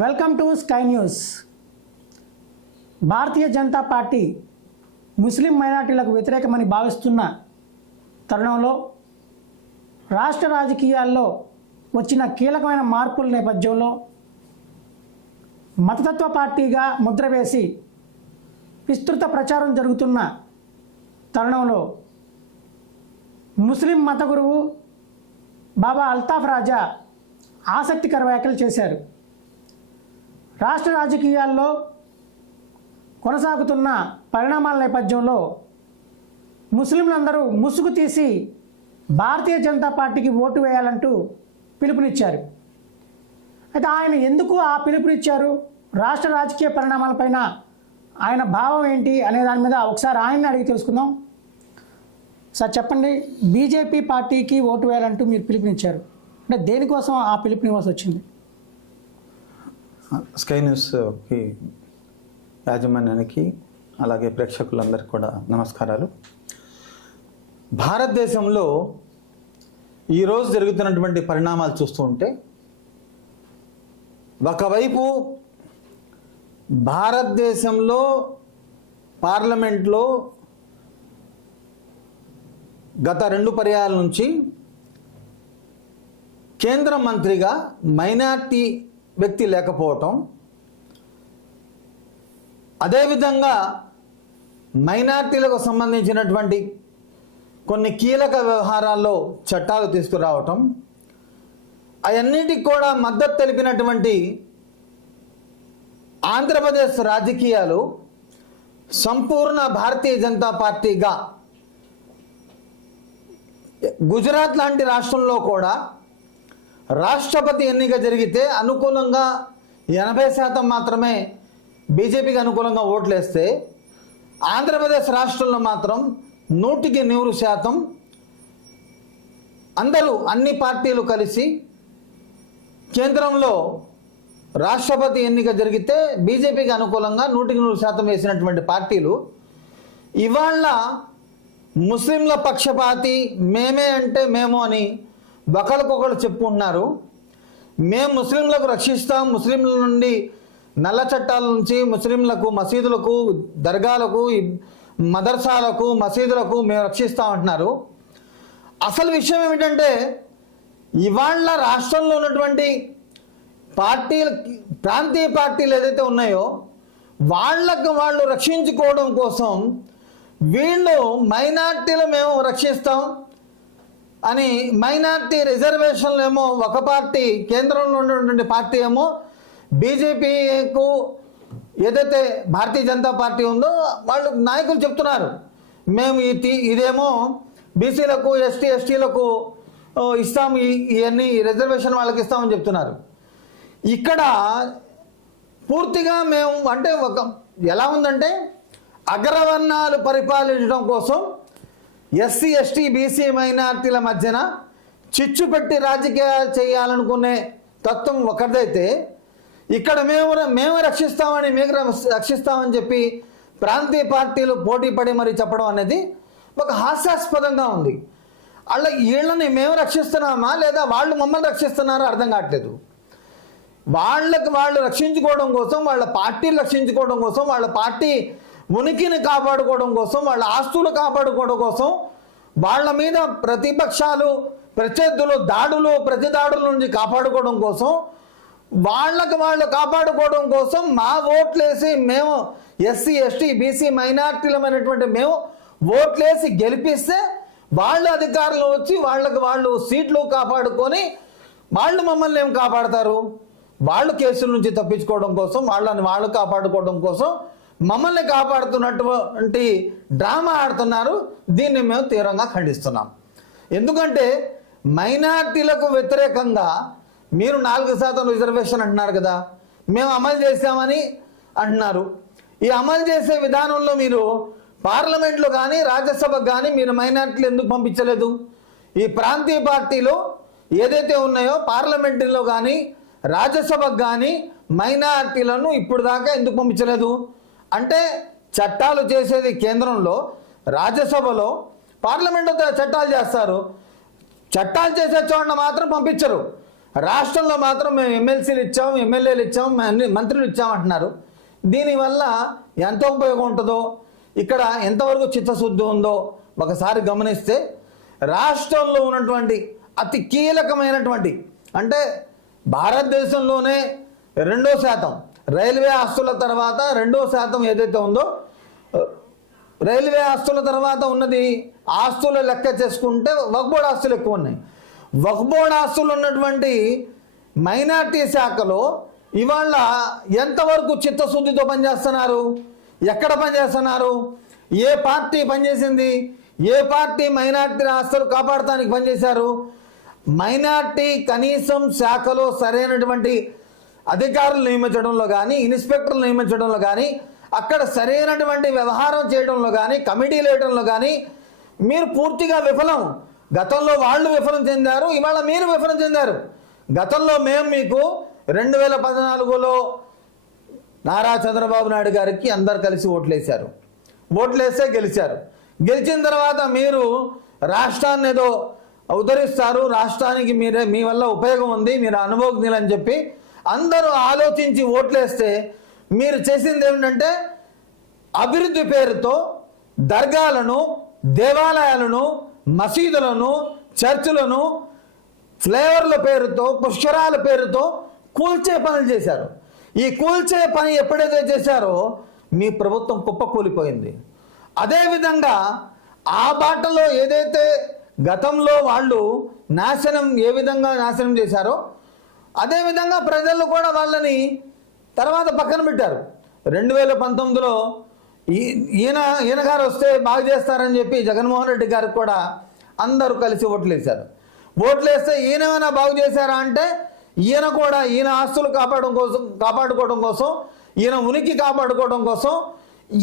Welcome to sky news. Bharatiya Janata Party ముస్లిం మైనార్టీలకు వ్యతిరేకమని భావిస్తున్న తరుణంలో రాష్ట్ర రాజకీయాల్లో వచ్చిన కీలకమైన మార్పుల నేపథ్యంలో మతతత్వ పార్టీగా ముద్ర వేసి విస్తృత ప్రచారం జరుగుతున్న తరుణంలో ముస్లిం మత గురువు బాబా అల్తాఫ్ రాజా ఆసక్తికర వ్యాఖ్యలు చేశారు. రాష్ట్ర రాజకీయాల్లో కొనసాగుతున్న పరిణామాల నేపథ్యంలో ముస్లింలందరూ ముసుగు తీసి భారతీయ జనతా పార్టీకి ఓటు వేయాలంటూ పిలుపునిచ్చారు. అయితే ఆయన ఎందుకు ఆ పిలుపునిచ్చారు, రాష్ట్ర రాజకీయ పరిణామాలపైన ఆయన భావం ఏంటి అనే దాని మీద ఒకసారి ఆయన్ని అడిగి తెలుసుకుందాం. సార్ చెప్పండి, బీజేపీ పార్టీకి ఓటు వేయాలంటూ మీరు పిలుపునిచ్చారు, అంటే దేనికోసం ఆ పిలుపునివ్వాల్సి వచ్చింది? స్కై న్యూస్కి యాజమాన్యానికి అలాగే ప్రేక్షకులందరికీ కూడా నమస్కారాలు. భారతదేశంలో ఈరోజు జరుగుతున్నటువంటి పరిణామాలు చూస్తూ ఉంటే ఒకవైపు భారతదేశంలో పార్లమెంట్లో గత 2 పర్యాయాల నుంచి కేంద్ర మంత్రిగా మైనార్టీ వ్యక్తి లేకపోవటం, అదేవిధంగా మైనార్టీలకు సంబంధించినటువంటి కొన్ని కీలక వ్యవహారాల్లో చట్టాలు తీసుకురావటం, అవన్నిటికి కూడా మద్దతు తెలిపినటువంటి ఆంధ్రప్రదేశ్ రాజకీయాలు సంపూర్ణ భారతీయ జనతా పార్టీగా గుజరాత్ లాంటి రాష్ట్రంలో కూడా రాష్ట్రపతి ఎన్నిక జరిగితే అనుకూలంగా 80% మాత్రమే బీజేపీకి అనుకూలంగా ఓట్లేస్తే ఆంధ్రప్రదేశ్ రాష్ట్రంలో మాత్రం 100% అందరూ అన్ని పార్టీలు కలిసి కేంద్రంలో రాష్ట్రపతి ఎన్నిక జరిగితే బీజేపీకి అనుకూలంగా 100% వేసినటువంటి పార్టీలు ఇవాళ ముస్లింల పక్షపాతి మేమే అంటే మేము అని ఒకరికొకరు చెప్పుకుంటున్నారు. మేము ముస్లింలకు రక్షిస్తాం, ముస్లింల నుండి నల్ల చట్టాల నుంచి ముస్లింలకు మసీదులకు దర్గాలకు మదర్సాలకు మసీదులకు మేము రక్షిస్తామంటున్నారు. అసలు విషయం ఏమిటంటే ఇవాళ రాష్ట్రంలో ఉన్నటువంటి పార్టీలు, ప్రాంతీయ పార్టీలు ఏదైతే ఉన్నాయో వాళ్ళు రక్షించుకోవడం కోసం వీళ్ళు మైనార్టీలు మేము రక్షిస్తాం అని మైనార్టీ రిజర్వేషన్లు ఏమో ఒక పార్టీ, కేంద్రంలో ఉన్నటువంటి పార్టీ ఏమో బీజేపీకు ఏదైతే భారతీయ జనతా పార్టీ ఉందో వాళ్ళు నాయకులు చెప్తున్నారు మేము ఇదేమో బీసీలకు ఎస్టీలకు ఇస్తాం, ఇవన్నీ రిజర్వేషన్ వాళ్ళకి ఇస్తామని చెప్తున్నారు. ఇక్కడ పూర్తిగా మేము అంటే ఎలా ఉందంటే అగ్రవర్ణాలు పరిపాలించడం కోసం ఎస్సీ ఎస్టీ బీసీ మైనార్టీల మధ్యన చిచ్చు పెట్టి రాజకీయాలు చేయాలనుకునే తత్వం ఒకరిదైతే, ఇక్కడ మేము రక్షిస్తామని మీకు రక్షిస్తామని చెప్పి ప్రాంతీయ పార్టీలు పోటీ పడి మరి చెప్పడం అనేది ఒక హాస్యాస్పదంగా ఉంది. అలా వీళ్ళని మేము రక్షిస్తున్నామా లేదా వాళ్ళు మమ్మల్ని రక్షిస్తున్నారో అర్థం కావట్లేదు. వాళ్ళు రక్షించుకోవడం కోసం, వాళ్ళ పార్టీలు రక్షించుకోవడం కోసం, వాళ్ళ పార్టీ ఉనికిని కాపాడుకోవడం కోసం, వాళ్ళ ఆస్తులు కాపాడుకోవడం కోసం, వాళ్ళ మీద ప్రతిపక్షాలు ప్రత్యర్థులు ప్రతిదాడుల నుంచి కాపాడుకోవడం కోసం, వాళ్ళు కాపాడుకోవడం కోసం మా ఓట్లేసి మేము ఎస్సీ ఎస్టీ బీసీ మైనార్టీలమైనటువంటి మేము ఓట్లేసి గెలిపిస్తే వాళ్ళు అధికారంలో వచ్చి వాళ్ళు సీట్లు కాపాడుకొని వాళ్ళు మమ్మల్ని ఏం కాపాడతారు, వాళ్ళు కేసుల నుంచి తప్పించుకోవడం కోసం, వాళ్ళు కాపాడుకోవడం కోసం మమ్మల్ని కాపాడుతున్నటువంటి డ్రామా ఆడుతున్నారు. దీన్ని మేము తీవ్రంగా ఖండిస్తున్నాం. ఎందుకంటే మైనార్టీలకు వ్యతిరేకంగా మీరు 4% రిజర్వేషన్ అంటున్నారు కదా, మేము అమలు చేశామని అంటున్నారు. ఈ అమలు చేసే విధానంలో మీరు పార్లమెంట్లో కానీ రాజ్యసభకు కానీ మీరు మైనార్టీలు ఎందుకు పంపించలేదు? ఈ ప్రాంతీయ పార్టీలు ఏదైతే ఉన్నాయో పార్లమెంట్లో కానీ రాజ్యసభకు కానీ మైనార్టీలను ఇప్పుడు దాకా ఎందుకు పంపించలేదు? అంటే చట్టాలు చేసేది కేంద్రంలో, రాజ్యసభలో, పార్లమెంట్లో చట్టాలు చేస్తారు. చట్టాలు చేసే చోట మాత్రం పంపించరు. రాష్ట్రంలో మాత్రం మేము ఎమ్మెల్సీలు ఇచ్చాం, ఎమ్మెల్యేలు ఇచ్చాం, మంత్రులు ఇచ్చాం అంటున్నారు. దీనివల్ల ఎంత ఉపయోగం ఉంటుందో, ఇక్కడ ఎంతవరకు చిత్తశుద్ధి ఉందో ఒకసారి గమనిస్తే, రాష్ట్రంలో ఉన్నటువంటి అతి కీలకమైనటువంటి, అంటే భారతదేశంలోనే 2% రైల్వే ఆస్తుల తర్వాత 2% ఏదైతే ఉందో, రైల్వే ఆస్తుల తర్వాత ఉన్నది ఆస్తుల లెక్క చేసుకుంటే వక్ఫ్ బోర్డ్ ఆస్తులు ఎక్కువ ఉన్నాయి. వక్ఫ్ బోర్డ్ ఆస్తులు ఉన్నటువంటి మైనార్టీ శాఖలో ఇవాళ ఎంతవరకు చిత్తశుద్ధితో పనిచేస్తున్నారు, ఎక్కడ పనిచేస్తున్నారు, ఏ పార్టీ పనిచేసింది, ఏ పార్టీ మైనార్టీ ఆస్తులు కాపాడటానికి పనిచేశారు? మైనార్టీ కనీసం శాఖలో సరైనటువంటి అధికారులు నియమించడంలో కానీ, ఇన్స్పెక్టర్లు నియమించడంలో కానీ, అక్కడ సరైనటువంటి వ్యవహారం చేయడంలో కానీ, కమిటీలు వేయడంలో కానీ మీరు పూర్తిగా విఫలం. గతంలో వాళ్ళు విఫలం చెందారు, ఇవాళ మీరు విఫలం చెందారు. గతంలో మేము మీకు 2014లో నారా చంద్రబాబు నాయుడు గారికి అందరు కలిసి ఓట్లేశారు. ఓట్లేస్తే గెలిచారు. గెలిచిన తర్వాత మీరు రాష్ట్రాన్ని ఏదో ఉద్ధరిస్తారు, రాష్ట్రానికి మీ వల్ల ఉపయోగం ఉంది, మీరు అనుభవజ్ఞులు అని చెప్పి అందరూ ఆలోచించి ఓట్లేస్తే మీరు చేసింది ఏమిటంటే అభివృద్ధి పేరుతో దర్గాలను, దేవాలయాలను, మసీదులను, చర్చిలను ఫ్లేవర్ల పేరుతో, పుష్కరాల పేరుతో కూల్చే పనులు చేశారు. ఈ కూల్చే పని ఎప్పుడైతే చేశారో మీ ప్రభుత్వం కుప్పకూలిపోయింది. అదేవిధంగా ఆ బాటలో ఏదైతే గతంలో వాళ్ళు ఏ విధంగా నాశనం చేశారో అదేవిధంగా ప్రజలు కూడా వాళ్ళని తర్వాత పక్కన పెట్టారు. 2019లో ఈయన గారు వస్తే బాగు చేస్తారని చెప్పి జగన్మోహన్ రెడ్డి గారికి కూడా అందరూ కలిసి ఓట్లేశారు. ఓట్లేస్తే ఈయనేమైనా బాగు చేశారా అంటే ఈయన ఆస్తులు కాపాడుకోవడం కోసం, ఈయన ఉనికి కాపాడుకోవడం కోసం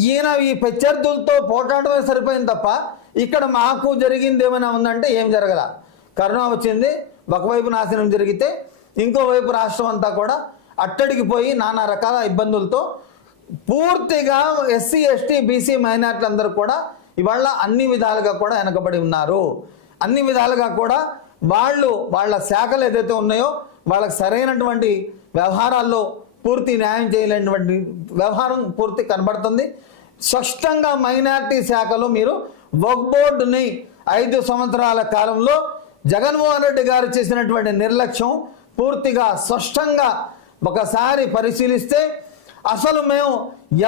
ఈయన ఈ ప్రత్యర్థులతో పోట్లాడమే సరిపోయింది తప్ప ఇక్కడ మాకు జరిగింది ఏమైనా ఉందంటే ఏం జరగల. కరోనా వచ్చింది, ఒకవైపు నాశనం జరిగితే ఇంకోవైపు రాష్ట్రం అంతా కూడా అట్టడిగిపోయి నానా రకాల ఇబ్బందులతో పూర్తిగా ఎస్సీ, ఎస్టీ, బీసీ మైనార్టీలు అందరూ కూడా ఇవాళ అన్ని విధాలుగా కూడా వెనకబడి ఉన్నారు. అన్ని విధాలుగా కూడా వాళ్ళ శాఖలు ఏదైతే ఉన్నాయో వాళ్ళకి సరైనటువంటి వ్యవహారాల్లో పూర్తి న్యాయం చేయలేనటువంటి వ్యవహారం పూర్తి కనబడుతుంది. స్పష్టంగా మైనార్టీ శాఖలో మీరు వక్ఫ్ బోర్డుని 5 సంవత్సరాల కాలంలో జగన్మోహన్ రెడ్డి గారు చేసినటువంటి నిర్లక్ష్యం పూర్తిగా స్పష్టంగా ఒకసారి పరిశీలిస్తే అసలు మేము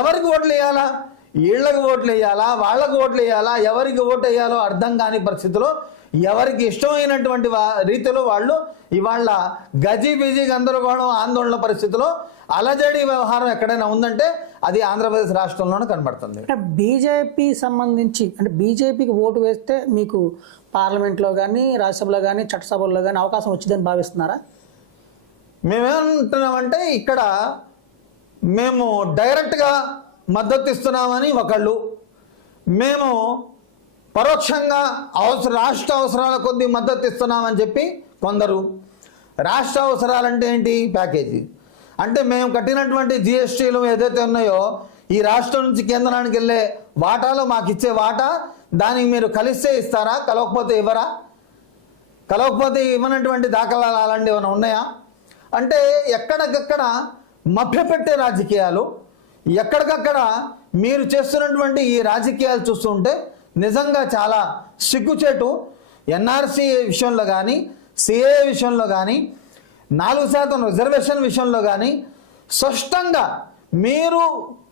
ఎవరికి ఓట్లు వేయాలా, వీళ్ళకి ఓట్లు వేయాలా, వాళ్ళకు ఓట్లు వేయాలా, ఎవరికి ఓటు వేయాలో అర్థం కాని పరిస్థితిలో ఎవరికి ఇష్టమైనటువంటి రీతిలో వాళ్ళు ఇవాళ గజిబిజి గందరగోళం ఆందోళన పరిస్థితిలో అలజడి వ్యవహారం ఎక్కడైనా ఉందంటే అది ఆంధ్రప్రదేశ్ రాష్ట్రంలోనే కనబడుతుంది. బీజేపీ సంబంధించి అంటే బీజేపీకి ఓటు వేస్తే మీకు పార్లమెంట్లో కానీ, రాజ్యసభలో కానీ, చట్టసభల్లో కానీ అవకాశం వచ్చిందని భావిస్తున్నారా? మేమేమంటున్నామంటే ఇక్కడ మేము డైరెక్ట్గా మద్దతు ఇస్తున్నామని ఒకళ్ళు, మేము పరోక్షంగా రాష్ట్ర అవసరాల కొద్దీ మద్దతు ఇస్తున్నామని చెప్పి కొందరు. రాష్ట్ర అవసరాలంటే ఏంటి? ప్యాకేజీ అంటే మేము కట్టినటువంటి జిఎస్టీలు ఏదైతే ఉన్నాయో ఈ రాష్ట్రం నుంచి కేంద్రానికి వెళ్ళే వాటాలో మాకు ఇచ్చే వాటా దానికి మీరు కలిస్తే ఇస్తారా, కలవకపోతే ఇవ్వరా? కలవకపోతే ఇవ్వనటువంటి దాఖలాలు అలాంటివి ఏమైనా ఉన్నాయా? అంటే ఎక్కడికక్కడ మభ్యపెట్టే రాజకీయాలు, ఎక్కడికక్కడ మీరు చేస్తున్నటువంటి ఈ రాజకీయాలు చూస్తుంటే నిజంగా చాలా సిగ్గుచేటు. ఎన్ఆర్సీ విషయంలో కానీ, సిఏ విషయంలో కానీ, 4% రిజర్వేషన్ విషయంలో కానీ స్పష్టంగా మీరు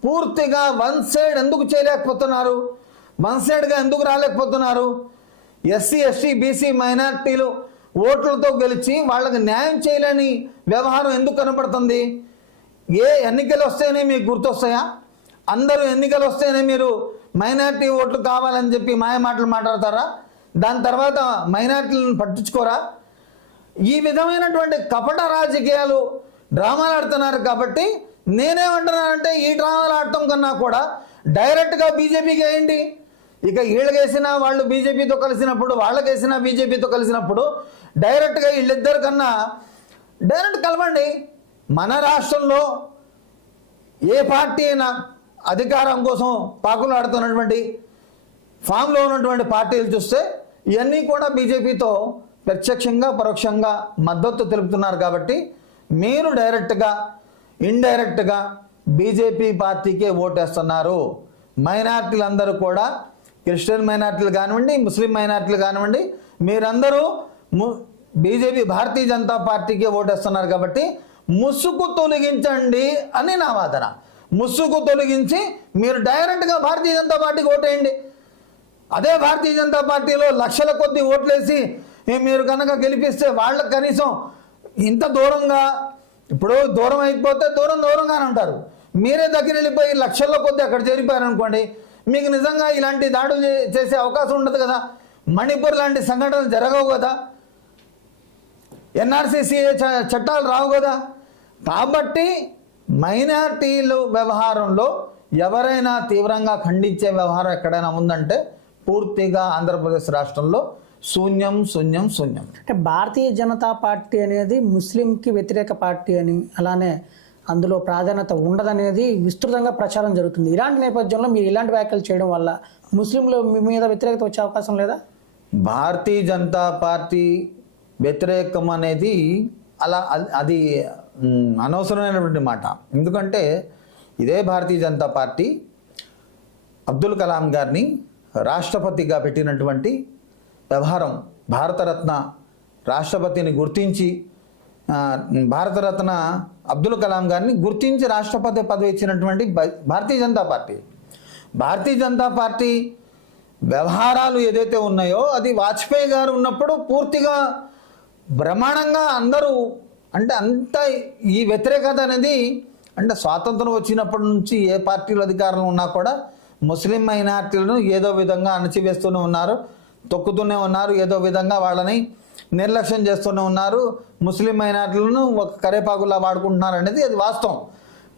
పూర్తిగా వన్ సైడ్ ఎందుకు చేయలేకపోతున్నారు, వన్ సైడ్గా ఎందుకు రాలేకపోతున్నారు? ఎస్సీ, ఎస్టీ, బీసీ మైనార్టీలు ఓట్లతో గెలిచి వాళ్ళకి న్యాయం చేయలేని వ్యవహారం ఎందుకు కనపడుతుంది? ఎన్నికలు వస్తేనే మీకు గుర్తొస్తాయా? అందరూ ఎన్నికలు వస్తేనే మీరు మైనార్టీ ఓట్లు కావాలని చెప్పి మాయ మాటలు మాట్లాడతారా? దాని తర్వాత మైనార్టీలను పట్టించుకోరా? ఈ విధమైనటువంటి కపట రాజకీయాలు డ్రామాలు ఆడుతున్నారు. కాబట్టి నేనేమంటున్నానంటే ఈ డ్రామాలు ఆడటం కన్నా కూడా డైరెక్ట్గా బీజేపీకి వేయండి. ఇక వీళ్ళకేసినా వాళ్ళు బీజేపీతో కలిసినప్పుడు, వాళ్ళకేసినా బీజేపీతో కలిసినప్పుడు డైరెక్ట్గా వీళ్ళిద్దరు కన్నా డైరెక్ట్ కలవండి. మన రాష్ట్రంలో ఏ పార్టీ అయినా అధికారం కోసం పాకులు ఆడుతున్నటువంటి ఫామ్లో ఉన్నటువంటి పార్టీలు చూస్తే ఇవన్నీ కూడా బీజేపీతో ప్రత్యక్షంగా పరోక్షంగా మద్దతు తెలుపుతున్నారు కాబట్టి మీరు డైరెక్ట్గా ఇండైరెక్ట్గా బీజేపీ పార్టీకే ఓటేస్తున్నారు. మైనార్టీలు అందరూ కూడా, క్రిస్టియన్ మైనార్టీలు కానివ్వండి, ముస్లిం మైనార్టీలు కానివ్వండి, మీరందరూ బీజేపీ భారతీయ జనతా పార్టీకే ఓటేస్తున్నారు కాబట్టి ముసుగు తొలగించండి అని నా వాదన. ముసుగు తొలగించి మీరు డైరెక్ట్గా భారతీయ జనతా పార్టీకి ఓటేయండి. అదే భారతీయ జనతా పార్టీలో లక్షల కొద్ది ఓట్లేసి మీరు కనుక గెలిపిస్తే వాళ్ళకి కనీసం ఇంత దూరంగా, ఇప్పుడు దూరం అయిపోతే దూరంగానే ఉంటారు. మీరే దగ్గర వెళ్ళిపోయి లక్షల కొద్ది అక్కడ చేరిపోయారనుకోండి, మీకు నిజంగా ఇలాంటి దాడులు చేసే అవకాశం ఉండదు కదా. మణిపూర్ లాంటి సంఘటనలు జరగవు కదా, ఎన్ఆర్సీసీఏ చట్టాలు రావు కదా. కాబట్టి మైనార్టీలు వ్యవహారంలో ఎవరైనా తీవ్రంగా ఖండించే వ్యవహారం ఎక్కడైనా ఉందంటే పూర్తిగా ఆంధ్రప్రదేశ్ రాష్ట్రంలో శూన్యం. అంటే భారతీయ జనతా పార్టీ అనేది ముస్లింకి వ్యతిరేక పార్టీ అని, అలానే అందులో ప్రాధాన్యత ఉండదనేది విస్తృతంగా ప్రచారం జరుగుతుంది. ఇలాంటి నేపథ్యంలో మీరు ఇలాంటి వ్యాఖ్యలు చేయడం వల్ల ముస్లింలు మీద వ్యతిరేకత వచ్చే అవకాశం లేదా? భారతీయ జనతా పార్టీ వ్యతిరేకం అనేది అది అనవసరమైనటువంటి మాట. ఎందుకంటే ఇదే భారతీయ జనతా పార్టీ అబ్దుల్ కలాం గారిని రాష్ట్రపతిగా పెట్టినటువంటి వ్యవహారం, భారతరత్న రాష్ట్రపతిని గుర్తించి, భారతరత్న అబ్దుల్ కలాం గారిని గుర్తించి రాష్ట్రపతి పదవి ఇచ్చినటువంటి భారతీయ జనతా పార్టీ. భారతీయ జనతా పార్టీ వ్యవహారాలు ఏదైతే ఉన్నాయో అది వాజ్పేయి గారు ఉన్నప్పుడు పూర్తిగా బ్రహ్మాండంగా అందరూ, అంటే అంత ఈ వ్యతిరేకత అనేది, అంటే స్వాతంత్రం వచ్చినప్పటి నుంచి ఏ పార్టీలు అధికారంలో ఉన్నా కూడా ముస్లిం మైనార్టీలను ఏదో విధంగా అణచివేస్తూనే ఉన్నారు, తొక్కుతూనే ఉన్నారు, ఏదో విధంగా వాళ్ళని నిర్లక్ష్యం చేస్తూనే ఉన్నారు. ముస్లిం మైనార్టీలను ఒక కరేపాకులా వాడుకుంటున్నారు అనేది అది వాస్తవం.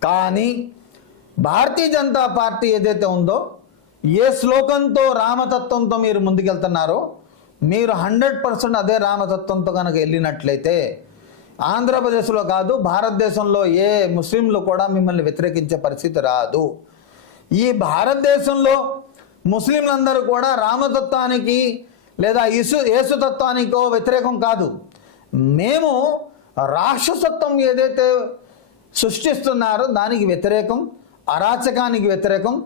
కానీ భారతీయ జనతా పార్టీ ఏదైతే ఉందో, ఏ శ్లోకంతో రామతత్వంతో మీరు ముందుకెళ్తున్నారో, మీరు 100% అదే రామతత్వంతో కనుక వెళ్ళినట్లయితే ఆంధ్రప్రదేశ్లో కాదు భారతదేశంలో ఏ ముస్లింలు కూడా మిమ్మల్ని వ్యతిరేకించే పరిస్థితి రాదు. ఈ భారతదేశంలో ముస్లింలందరూ కూడా రామతత్వానికి లేదా యేసుతత్వానికో వ్యతిరేకం కాదు. మేము రాక్షసత్వం ఏదైతే సృష్టిస్తున్నారో దానికి వ్యతిరేకం, అరాచకానికి వ్యతిరేకం.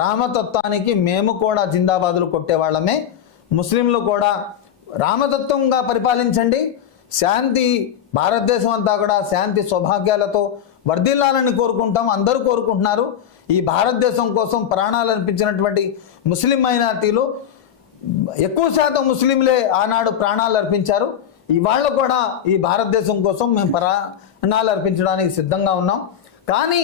రామతత్వానికి మేము కూడా జిందాబాదులు కొట్టేవాళ్ళమే. ముస్లింలు కూడా రామతత్వంగా పరిపాలించండి, శాంతి, భారతదేశం అంతా కూడా శాంతి సౌభాగ్యాలతో వర్ధిల్లాలని కోరుకుంటాం, అందరూ కోరుకుంటున్నారు. ఈ భారతదేశం కోసం ప్రాణాలు అర్పించినటువంటి ముస్లిం మైనార్టీలు, ఎక్కువ శాతం ముస్లింలే ఆనాడు ప్రాణాలు అర్పించారు. ఇవాళ కూడా ఈ భారతదేశం కోసం మేము ప్రాణాలు అర్పించడానికి సిద్ధంగా ఉన్నాం. కానీ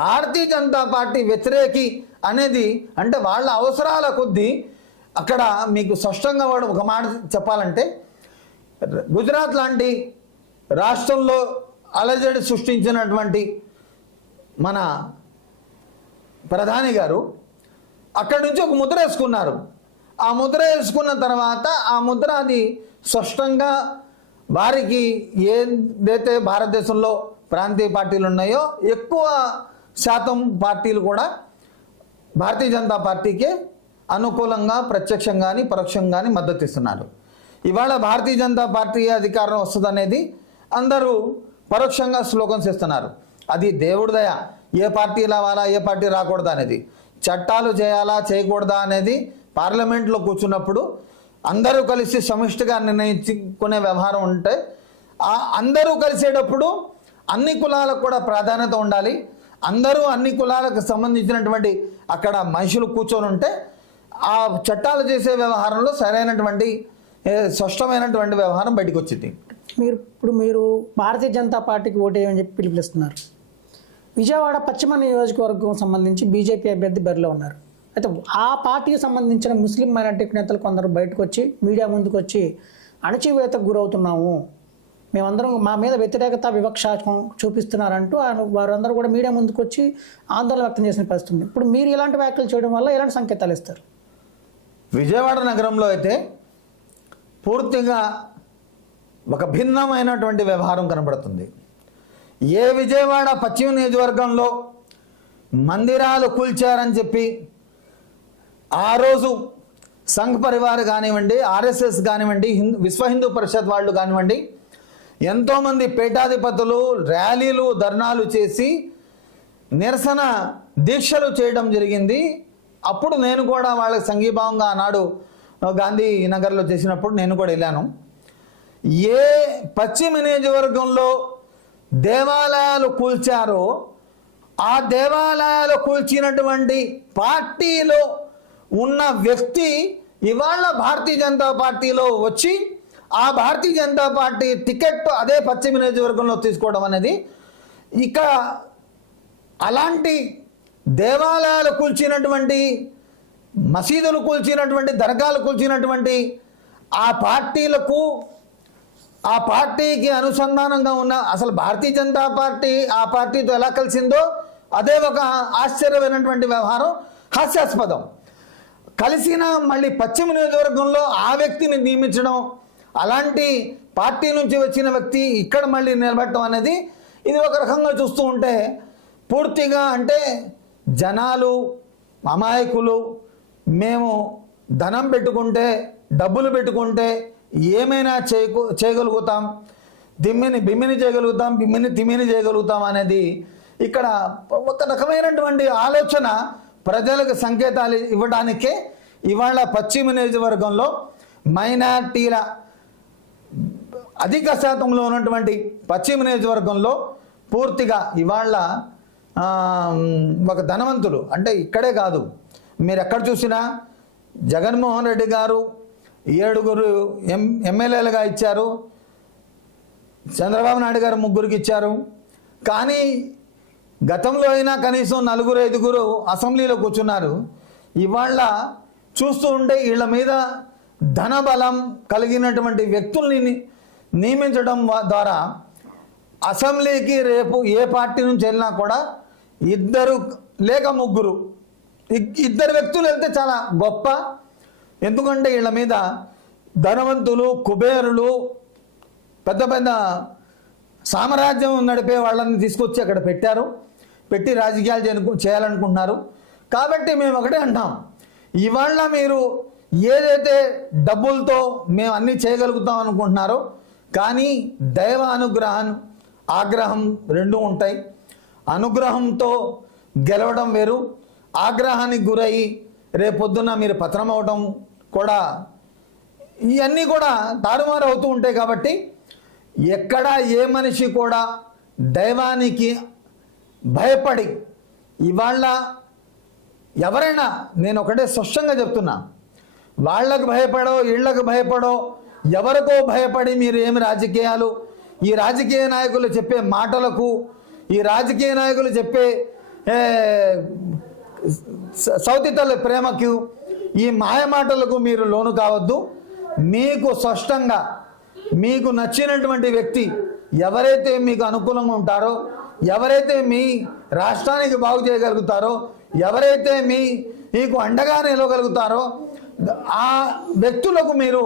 భారతీయ జనతా పార్టీ వ్యతిరేకి అనేది, అంటే వాళ్ళ అవసరాల కొద్దీ అక్కడ మీకు స్పష్టంగా వాడు ఒక మాట చెప్పాలంటే, గుజరాత్ లాంటి రాష్ట్రంలో అలజడి సృష్టించినటువంటి మన ప్రధాని గారు అక్కడి నుంచి ఒక ముద్ర వేసుకున్నారు. ఆ ముద్ర వేసుకున్న తర్వాత ఆ ముద్ర అది స్పష్టంగా వారికి ఏదైతే భారతదేశంలో ప్రాంతీయ పార్టీలు ఉన్నాయో ఎక్కువ శాతం పార్టీలు కూడా భారతీయ జనతా పార్టీకే అనుకూలంగా ప్రత్యక్షంగాని పరోక్షంగాని మద్దతు ఇస్తున్నారు. ఇవాళ భారతీయ జనతా పార్టీ అధికారం వస్తుందనేది అందరూ పరోక్షంగా స్లోగన్స్ ఇస్తున్నారు. అది దేవుడి దయ. ఏ పార్టీ రావాలా, ఏ పార్టీ రాకూడదా అనేది, చట్టాలు చేయాలా చేయకూడదా అనేది పార్లమెంట్లో కూర్చున్నప్పుడు అందరూ కలిసి సమిష్టిగా నిర్ణయించుకునే వ్యవహారం ఉంటే, ఆ అందరూ కలిసేటప్పుడు అన్ని కులాలకు కూడా ప్రాధాన్యత ఉండాలి. అందరూ అన్ని కులాలకు సంబంధించినటువంటి అక్కడ మనుషులు కూర్చొని ఉంటే ఆ చట్టాలు చేసే వ్యవహారంలో సరైనటువంటి స్పష్టమైనటువంటి వ్యవహారం బయటకు వచ్చింది. మీరు భారతీయ జనతా పార్టీకి ఓటేయమని చెప్పి పిలుపునిస్తున్నారు. విజయవాడ పశ్చిమ నియోజకవర్గం సంబంధించి బీజేపీ అభ్యర్థి బరిలో ఉన్నారు. అయితే ఆ పార్టీకి సంబంధించిన ముస్లిం మైనార్టీ నేతలు కొందరు బయటకు వచ్చి మీడియా ముందుకు వచ్చి అణచివేతకు గురవుతున్నాము, మేమందరం మా మీద వ్యతిరేకత వివక్ష చూపిస్తున్నారంటూ వారందరూ కూడా మీడియా ముందుకు వచ్చి ఆందోళన వ్యక్తం చేసిన పరిస్థితి ఉంది. ఇప్పుడు మీరు ఇలాంటి వ్యాఖ్యలు చేయడం వల్ల ఎలాంటి సంకేతాలు ఇస్తారు? విజయవాడ నగరంలో అయితే పూర్తిగా ఒక భిన్నమైనటువంటి వ్యవహారం కనబడుతుంది. ఏ విజయవాడ పశ్చిమ నియోజకవర్గంలో మందిరాలు కూల్చారని చెప్పి ఆ రోజు సంఘ్ పరివార్ కానివ్వండి, ఆర్ఎస్ఎస్ కానివ్వండి, విశ్వ హిందూ పరిషత్ వాళ్ళు కానివ్వండి, ఎంతోమంది పీఠాధిపతులు ర్యాలీలు ధర్నాలు చేసి నిరసన దీక్షలు చేయడం జరిగింది. అప్పుడు నేను కూడా వాళ్ళకి సంఘీభావంగా ఆనాడు గాంధీ నగర్లో చేసినప్పుడు నేను కూడా వెళ్ళాను. ఏ పశ్చిమ నియోజకవర్గంలో దేవాలయాలు కూల్చారో ఆ దేవాలయాలు కూల్చినటువంటి పార్టీలో ఉన్న వ్యక్తి ఇవాళ భారతీయ జనతా పార్టీలో వచ్చి ఆ భారతీయ జనతా పార్టీ టికెట్ అదే పశ్చిమ నియోజకవర్గంలో తీసుకోవడం అనేది, ఇక అలాంటి దేవాలయాలు కూల్చినటువంటి, మసీదులు కూల్చినటువంటి, దర్గాలు కూల్చినటువంటి ఆ పార్టీలకు, ఆ పార్టీకి అనుసంధానంగా ఉన్న అసలు భారతీయ జనతా పార్టీ ఆ పార్టీతో ఎలా కలిసిందో అదే ఒక ఆశ్చర్యమైనటువంటి వ్యవహారం, హాస్యాస్పదం. కలిసిన మళ్ళీ పశ్చిమ నియోజకవర్గంలో ఆ వ్యక్తిని నియమించడం, అలాంటి పార్టీ నుంచి వచ్చిన వ్యక్తి ఇక్కడ మళ్ళీ నిలబెట్టడం అనేది, ఇది ఒక రకంగా చూస్తూ ఉంటే పూర్తిగా అంటే జనాలు అమాయకులు, మేము ధనం పెట్టుకుంటే, డబ్బులు పెట్టుకుంటే ఏమైనా చేయగలుగుతాం, బిమ్మిని చేయగలుగుతాం, తిమ్మిని చేయగలుగుతాం అనేది ఇక్కడ ఒక రకమైనటువంటి ఆలోచన ప్రజలకు సంకేతాలు ఇవ్వడానికే ఇవాళ పశ్చిమ నియోజకవర్గంలో మైనార్టీల అధిక శాతంలో ఉన్నటువంటి పశ్చిమ నియోజకవర్గంలో పూర్తిగా ఇవాళ ఒక ధనవంతులు, అంటే ఇక్కడే కాదు, మీరు ఎక్కడ చూసినా జగన్మోహన్ రెడ్డి గారు 7 ఎమ్మెల్యేలుగా ఇచ్చారు, చంద్రబాబు నాయుడు గారు 3 ఇచ్చారు. కానీ గతంలో అయినా కనీసం 4-5 అసెంబ్లీలో కూర్చున్నారు. ఇవాళ చూస్తూ ఉంటే వీళ్ళ మీద ధనబలం కలిగినటువంటి వ్యక్తుల్ని నియమించడం ద్వారా అసెంబ్లీకి రేపు ఏ పార్టీ నుంచి వెళ్ళినా కూడా 2 లేక 3 ఇద్దరు వ్యక్తులు వెళ్తే చాలా గొప్ప. ఎందుకంటే వీళ్ళ మీద ధనవంతులు, కుబేరులు, పెద్ద పెద్ద సామ్రాజ్యం నడిపే వాళ్ళని తీసుకొచ్చి అక్కడ పెట్టి రాజకీయాలు చేయాలనుకుంటున్నారు. కాబట్టి మేము ఒకటే అంటాం, ఇవాళ మీరు ఏదైతే డబ్బులతో మేము అన్నీ చేయగలుగుతాం అనుకుంటున్నారో, కానీ దైవ ఆగ్రహం 2 ఉంటాయి. అనుగ్రహంతో గెలవడం వేరు, ఆగ్రహానికి గురయ్యి రేపొద్దున మీరు పతనం అవడం కూడా, ఇవన్నీ కూడా తారుమారు అవుతూ ఉంటాయి. కాబట్టి ఎక్కడ ఏ మనిషి కూడా దైవానికి భయపడి, ఇవాళ ఎవరైనా, నేను ఒకటే స్పష్టంగా చెప్తున్నా, వాళ్ళకు భయపడో ఇళ్లకు భయపడో ఎవరికో భయపడి మీరు ఏమి రాజకీయాలు, ఈ రాజకీయ నాయకులు చెప్పే మాటలకు, ఈ రాజకీయ నాయకులు చెప్పే సౌతితల ప్రేమకు, ఈ మాయమాటలకు మీరు లోను కావద్దు. మీకు స్పష్టంగా మీకు నచ్చినటువంటి వ్యక్తి ఎవరైతే మీకు అనుకూలంగా ఉంటారో, ఎవరైతే మీ రాష్ట్రానికి బాగు చేయగలుగుతారో, ఎవరైతే మీకు అండగా నిలవగలుగుతారో ఆ వ్యక్తులకు మీరు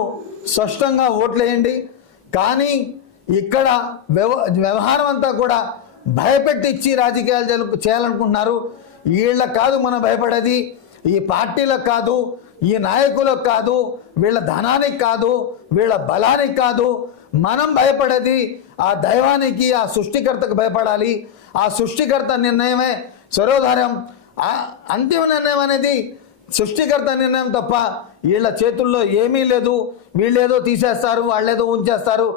స్పష్టంగా ఓట్లేయండి. కానీ ఇక్కడ వ్యవహారం అంతా కూడా భయపెట్టించి రాజకీయాలు చేయాలనుకుంటున్నారు. వీళ్ళకి కాదు మనం భయపడేది, ఈ పార్టీలకు కాదు, ఈ నాయకులకు కాదు, వీళ్ళ ధనానికి కాదు, వీళ్ళ బలానికి కాదు. మనం భయపడేది ఆ దైవానికి, ఆ సృష్టికర్తకు భయపడాలి. ఆ సృష్టికర్త నిర్ణయమే సర్వోధార్యం. అంతిమ నిర్ణయం అనేది సృష్టికర్త నిర్ణయం తప్ప వీళ్ళ చేతుల్లో ఏమీ లేదు. వీళ్ళేదో తీసేస్తారు, వాళ్ళేదో ఉంచేస్తారు.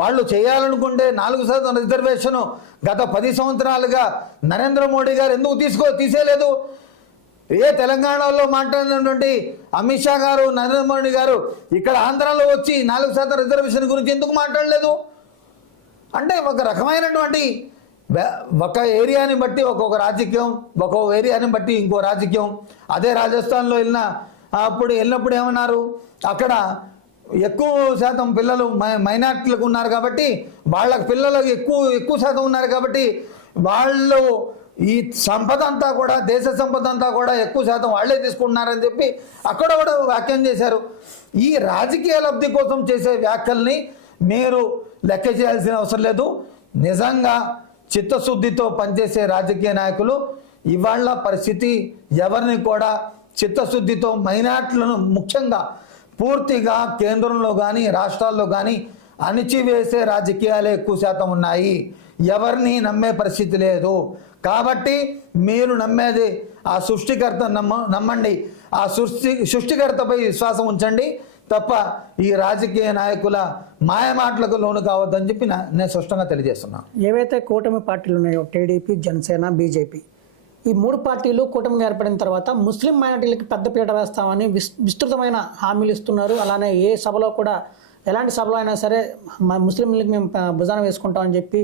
వాళ్ళు చేయాలనుకుంటే 4% రిజర్వేషను గత 10 సంవత్సరాలుగా నరేంద్ర మోడీ గారు ఎందుకు తీసేయలేదు? తెలంగాణలో మాట్లాడినటువంటి అమిత్ షా గారు, నరేంద్ర మోడీ గారు ఇక్కడ ఆంధ్రాలో వచ్చి 4% రిజర్వేషన్ గురించి ఎందుకు మాట్లాడలేదు? అంటే ఒక రకమైనటువంటి ఒక ఏరియాని బట్టి ఒక్కొక్క రాజకీయం, ఒక్కొక్క ఏరియాని బట్టి ఇంకో రాజకీయం. అదే రాజస్థాన్లో వెళ్ళినప్పుడు ఏమన్నారు, అక్కడ ఎక్కువ శాతం పిల్లలు మైనార్టీలకు ఉన్నారు కాబట్టి, వాళ్ళకి పిల్లలకు ఎక్కువ శాతం ఉన్నారు కాబట్టి వాళ్ళు ఈ సంపద అంతా కూడా, దేశ సంపద అంతా కూడా ఎక్కువ శాతం వాళ్లే తీసుకుంటున్నారని చెప్పి అక్కడ కూడా వ్యాఖ్యానం చేశారు. ఈ రాజకీయ లబ్ధి కోసం చేసే వ్యాఖ్యల్ని మీరు లెక్క చేయాల్సిన అవసరం లేదు. నిజంగా చిత్తశుద్ధితో పనిచేసే రాజకీయ నాయకులు ఇవాళ పరిస్థితి ఎవరిని కూడా చిత్తశుద్ధితో మైనార్టీలను ముఖ్యంగా పూర్తిగా కేంద్రంలో కానీ రాష్ట్రాల్లో కానీ అణిచివేసే రాజకీయాలే ఎక్కువ శాతం ఉన్నాయి. ఎవరిని నమ్మే పరిస్థితి లేదు. కాబట్టి మీరు నమ్మేది ఆ సృష్టికర్త నమ్మండి. ఆ సృష్టికర్తపై విశ్వాసం ఉంచండి తప్ప ఈ రాజకీయ నాయకుల మాయమాటలకు లోను కావద్దని చెప్పి నేను స్పష్టంగా తెలియజేస్తున్నాను. ఏవైతే కూటమి పార్టీలు ఉన్నాయో టీడీపీ, జనసేన, బీజేపీ, ఈ 3 పార్టీలు కూటమిగా ఏర్పడిన తర్వాత ముస్లిం మైనార్టీలకి పెద్దపీట వేస్తామని విస్తృతమైన హామీలు ఇస్తున్నారు. అలానే ఏ సభలో కూడా, ఎలాంటి సభలో అయినా సరే ముస్లింలకి మేము భుజాన వేసుకుంటామని చెప్పి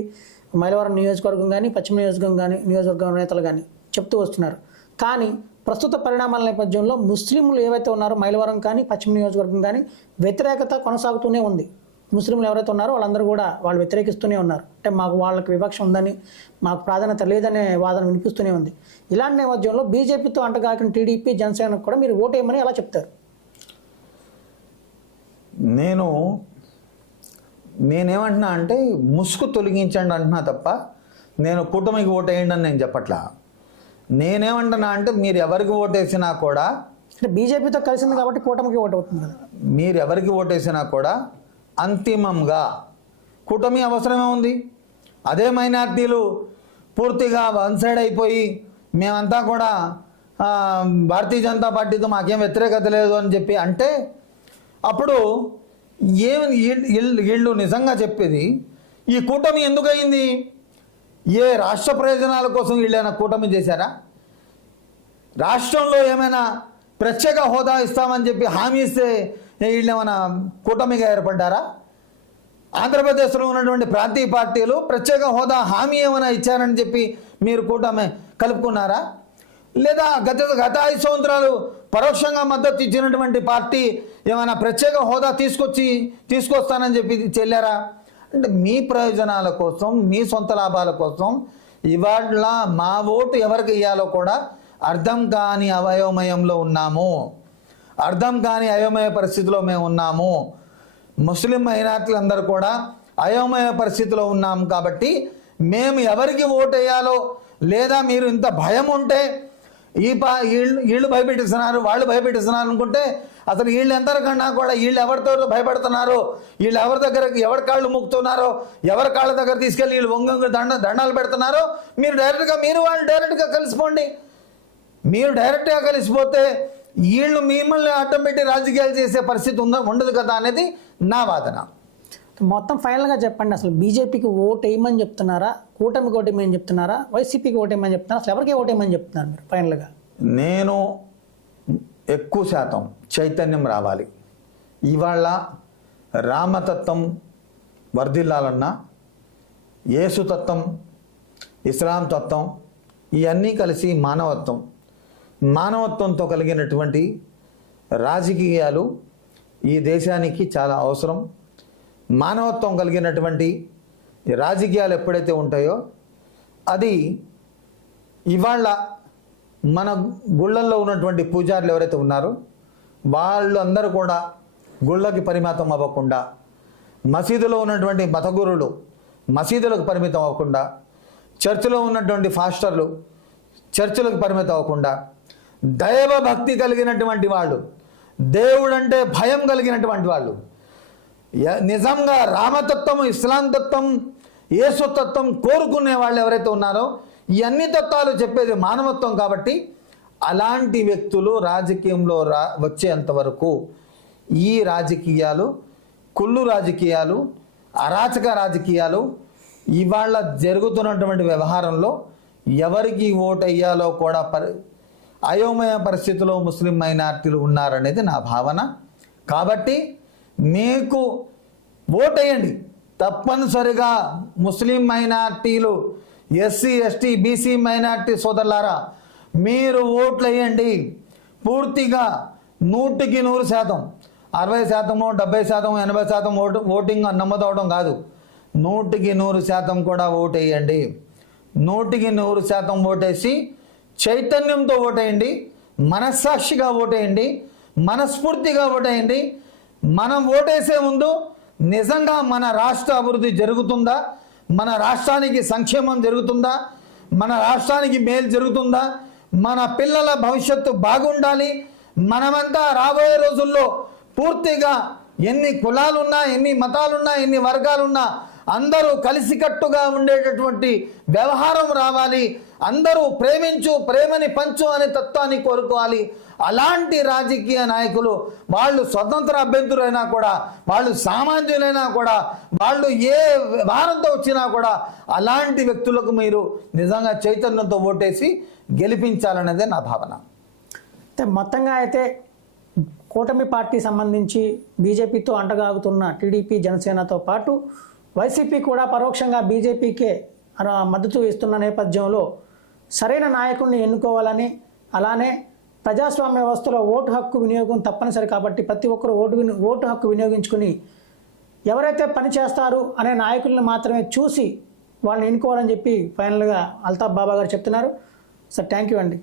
మైలవరం నియోజకవర్గం కానీ, పశ్చిమ నియోజకవర్గం నేతలు కానీ చెప్తూ వస్తున్నారు. కానీ ప్రస్తుత పరిణామాల నేపథ్యంలో ముస్లింలు ఏవైతే ఉన్నారో మైలవరం కానీ, పశ్చిమ నియోజకవర్గం కానీ వ్యతిరేకత కొనసాగుతూనే ఉంది. ముస్లింలు ఎవరైతే ఉన్నారో వాళ్ళందరూ కూడా వాళ్ళు వ్యతిరేకిస్తూనే ఉన్నారు. అంటే వాళ్ళకి వివక్ష ఉందని, మాకు ప్రాధాన్యత లేదనే వాదన వినిపిస్తూనే ఉంది. ఇలాంటి నేపథ్యంలో బీజేపీతో అంటగాకిన టీడీపీ, జనసేనకు కూడా మీరు ఓటేయమని ఎలా చెప్తారు? నేనేమంటున్నా అంటే ముసుగు తొలగించండి అంటున్నా తప్ప నేను కూటమికి ఓటేయండి అని నేను చెప్పట్లా. నేనేమంటున్నా అంటే మీరు ఎవరికి ఓటేసినా కూడా, అంటే బీజేపీతో కలిసింది కాబట్టి కూటమికి ఓటు అవుతుంది కదా. మీరు ఎవరికి ఓటేసినా కూడా అంతిమంగా కూటమి అవసరమే ఉంది. అదే మైనార్టీలు పూర్తిగా వన్ సైడ్ అయిపోయి మేమంతా కూడా భారతీయ జనతా పార్టీతో మాకేం వ్యతిరేకత లేదు అని చెప్పి అంటే అప్పుడు వీళ్ళు నిజంగా చెప్పేది ఈ కూటమి ఎందుకు అయింది? ఏ రాష్ట్ర ప్రయోజనాల కోసం వీళ్ళైనా కూటమి చేశారా? రాష్ట్రంలో ఏమైనా ప్రత్యేక హోదా ఇస్తామని చెప్పి హామీ ఇస్తే వీళ్ళు ఏమైనా కూటమిగా ఏర్పడ్డారా? ఆంధ్రప్రదేశ్లో ఉన్నటువంటి ప్రాంతీయ పార్టీలు ప్రత్యేక హోదా హామీ ఏమైనా ఇచ్చారని చెప్పి మీరు కూటమి కలుపుకున్నారా? లేదా గత 5 సంవత్సరాలు పరోక్షంగా మద్దతు ఇచ్చినటువంటి పార్టీ ఏమైనా ప్రత్యేక హోదా తీసుకొస్తానని చెప్పి చెల్లారా? అంటే మీ ప్రయోజనాల కోసం, మీ సొంత లాభాల కోసం ఇవాళ మా ఓటు ఎవరికి ఇవ్వాలో కూడా అర్థం కాని అయోమయంలో ఉన్నాము. అర్థం కాని అయోమయ పరిస్థితిలో మేము ఉన్నాము. ముస్లిం మైనార్టీలు అందరూ కూడా అయోమయ పరిస్థితిలో ఉన్నాము. కాబట్టి మేము ఎవరికి ఓటు వేయాలో, లేదా మీరు ఇంత భయం ఉంటే వీళ్ళు భయపెట్టిస్తున్నారు, వాళ్ళు భయపెట్టిస్తున్నారు అనుకుంటే అసలు వీళ్ళు ఎంతకన్నా కూడా వీళ్ళు ఎవరితో భయపడుతున్నారో, వీళ్ళు ఎవరి కాళ్ళు ముక్కుతున్నారో, ఎవరి కాళ్ళ దగ్గర తీసుకెళ్ళి వీళ్ళు వంగ దండాలు పెడుతున్నారో మీరు వాళ్ళు డైరెక్ట్గా కలిసిపోండి. మీరు డైరెక్ట్గా కలిసిపోతే వీళ్ళు మిమ్మల్ని అడ్డం పెట్టి రాజకీయాలు చేసే పరిస్థితి ఉండదు కదా అనేది నా వాదన. మొత్తం ఫైనల్గా చెప్పండి, అసలు బీజేపీకి ఓటు వేయమని చెప్తున్నారా, కూటమికి ఓటు వేయమని చెప్తున్నారా, వైసీపీకి ఓటు వేయమని చెప్తున్నారా, అసలు ఎవరికి ఓటు వేయమని చెప్తున్నారు మీరు ఫైనల్గా? నేను ఎక్కువ శాతం చైతన్యం రావాలి. ఇవాళ రామతత్వం వర్ధిల్లాలన్నా, యేసుతత్వం, ఇస్లాం తత్వం ఇవన్నీ కలిసి మానవత్వంతో కలిగినటువంటి రాజకీయాలు ఈ దేశానికి చాలా అవసరం. మానవత్వం కలిగినటువంటి రాజకీయాలు ఎప్పుడైతే ఉంటాయో అది ఇవాళ మన గుళ్ళల్లో ఉన్నటువంటి పూజారులు ఎవరైతే ఉన్నారో వాళ్ళందరూ కూడా గుళ్ళకి పరిమితం అవ్వకుండా, మసీదులో ఉన్నటువంటి మతగురులు మసీదులకు పరిమితం అవ్వకుండా, చర్చిలో ఉన్నటువంటి ఫాస్టర్లు చర్చిలకు పరిమితం అవ్వకుండా, దైవ భక్తి కలిగినటువంటి వాళ్ళు, దేవుడంటే భయం కలిగినటువంటి వాళ్ళు, నిజంగా రామతత్వం, ఇస్లాం తత్వం, యేసుతత్వం కోరుకునే వాళ్ళు ఎవరైతే ఉన్నారో ఈ అన్ని తత్వాలు చెప్పేది మానవత్వం. కాబట్టి అలాంటి వ్యక్తులు రాజకీయంలో వచ్చేంత వరకు ఈ రాజకీయాలు, కుళ్ళు రాజకీయాలు, అరాచక రాజకీయాలు, ఇవాళ జరుగుతున్నటువంటి వ్యవహారంలో ఎవరికి ఓటు అయ్యాలో కూడా అయోమయ పరిస్థితిలో ముస్లిం మైనార్టీలు ఉన్నారనేది నా భావన. కాబట్టి మీకు ఓటేయండి. తప్పనిసరిగా ముస్లిం మైనార్టీలు, ఎస్సీ, ఎస్టీ, బీసీ మైనార్టీ సోదరులారా మీరు ఓట్లు వేయండి. పూర్తిగా 100కి 100%, 60%, 70%, 80% ఓటింగ్ నమ్మదవడం కాదు, 100కి 100% కూడా ఓటేయండి. 100కి 100% ఓటేసి చైతన్యంతో ఓటేయండి, మనస్సాక్షిగా ఓటేయండి, మనస్ఫూర్తిగా ఓటేయండి. మనం ఓటేసే ముందు నిజంగా మన రాష్ట్ర అభివృద్ధి జరుగుతుందా, మన రాష్ట్రానికి సంక్షేమం జరుగుతుందా, మన రాష్ట్రానికి మేలు జరుగుతుందా, మన పిల్లల భవిష్యత్తు బాగుండాలి, మనమంతా రాబోయే రోజుల్లో పూర్తిగా ఎన్ని కులాలున్నా, ఎన్ని మతాలున్నా, ఎన్ని వర్గాలున్నా అందరూ కలిసికట్టుగా ఉండేటటువంటి వ్యవహారం రావాలి, అందరూ ప్రేమించు, ప్రేమని పంచు అనే తత్వాన్ని కోరుకోవాలి. అలాంటి రాజకీయ నాయకులు, వాళ్ళు స్వతంత్ర అభ్యర్థులైనా కూడా, వాళ్ళు సామాన్యులైనా కూడా, వాళ్ళు ఏ వారంతో వచ్చినా కూడా అలాంటి వ్యక్తులకు మీరు నిజంగా చైతన్యంతో ఓటేసి గెలిపించాలనేదే నా భావన. అయితే మొత్తంగా అయితే కూటమి పార్టీ సంబంధించి బీజేపీతో అంటగాగుతున్న టీడీపీ, జనసేనతో పాటు వైసీపీ కూడా పరోక్షంగా బీజేపీకే మద్దతు ఇస్తున్న నేపథ్యంలో సరైన నాయకుడిని ఎన్నుకోవాలని, అలానే ప్రజాస్వామ్య వ్యవస్థలో ఓటు హక్కు వినియోగం తప్పనిసరి కాబట్టి ప్రతి ఒక్కరూ ఓటు హక్కు వినియోగించుకుని ఎవరైతే పని చేస్తారు అనే నాయకుల్ని మాత్రమే చూసి వాళ్ళని ఎన్నుకోవాలని చెప్పి ఫైనల్గా అల్తాఫ్ బాబా గారు చెప్తున్నారు. సార్ థ్యాంక్ యూ అండి.